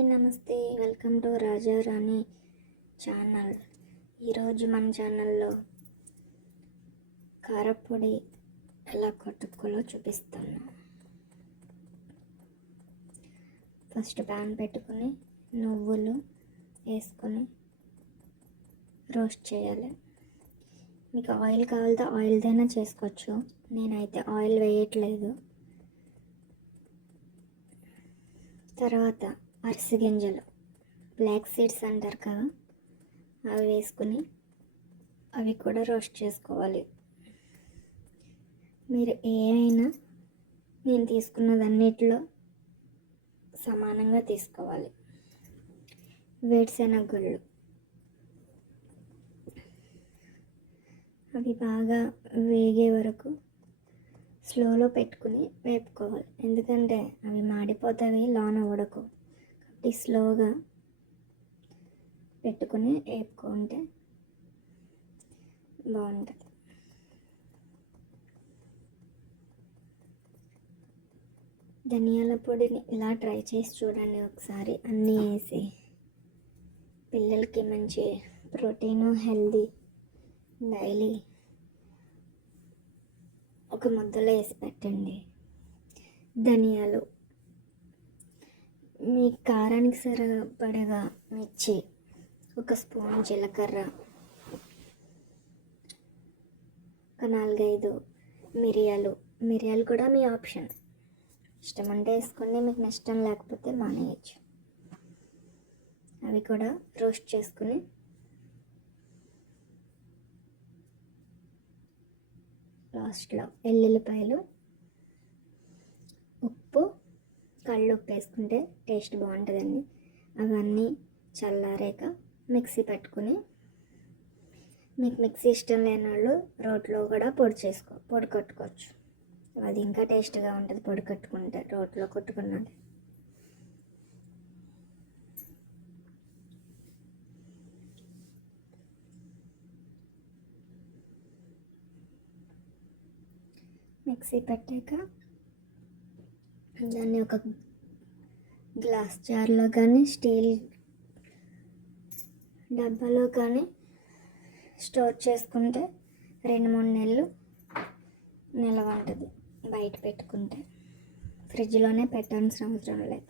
Hi నమస్తే, welcome to Raja Rani channel. ఈరోజు మన ఛానల్లో కారపొడి ఎలా కొట్టుకోవాలో చూపిస్తాను. ఫస్ట్ ప్యాన్ పెట్టుకొని నువ్వులు వేసుకొని రోస్ట్ చేయాలి. మీకు ఆయిల్ కావాలితే ఆయిల్దైనా చేసుకోవచ్చు, నేనైతే ఆయిల్ వేయట్లేదు. తర్వాత అరిసి గింజలు, బ్లాక్ సీడ్స్ అంటారు కదా, అవి వేసుకుని అవి కూడా రోస్ట్ చేసుకోవాలి. మీరు ఏమైనా నేను తీసుకున్నదన్నిటిలో సమానంగా తీసుకోవాలి. వేరుశెనగ గుళ్ళు అవి బాగా వేగే వరకు స్లోలో పెట్టుకుని వేపుకోవాలి, ఎందుకంటే అవి మాడిపోతాయి, లోన ఉడకు. కాబట్టి స్లోగా పెట్టుకుని వేపుకుంటే బాగుంటుంది. ధనియాల పొడిని ఇలా ట్రై చేసి చూడండి ఒకసారి. అన్నీ వేసి పిల్లలకి మంచి ప్రోటీను, హెల్దీ డైలీ ఒక ముద్దలో వేసి పెట్టండి. ధనియాలు, మీ కారానికి సరిపడగా మిర్చి, ఒక స్పూన్ జీలకర్ర, ఒక 4-5 మిరియాలు కూడా మీ ఆప్షన్. ఇష్టం అంటే వేసుకోండి, మీకు నష్టం లేకపోతే మానేయచ్చు. అవి కూడా రోస్ట్ చేసుకుని లాస్ట్లో ఎల్లుల్లిపాయలు, ఉప్పు, కళ్ళుప్పు వేసుకుంటే టేస్ట్ బాగుంటుందండి. అవన్నీ చల్లారాక మిక్సీ పెట్టుకుని, మీకు మిక్సీ ఇష్టం లేని వాళ్ళు రోట్లో కూడా పొడి కొట్టుకోవచ్చు. అది ఇంకా టేస్ట్గా ఉంటుంది పొడి కట్టుకుంటే, రోట్లో కొట్టుకున్నది. మిక్సీ పెట్టాక దాన్ని ఒక గ్లాస్ జార్లో కానీ స్టీల్ డబ్బాలో కానీ స్టోర్ చేసుకుంటే 2-3 నెలలు నిల్వ ఉంటుంది. బయట పెట్టుకుంటే ఫ్రిడ్జ్లోనే పెట్టాల్సిన అవసరం లేదు.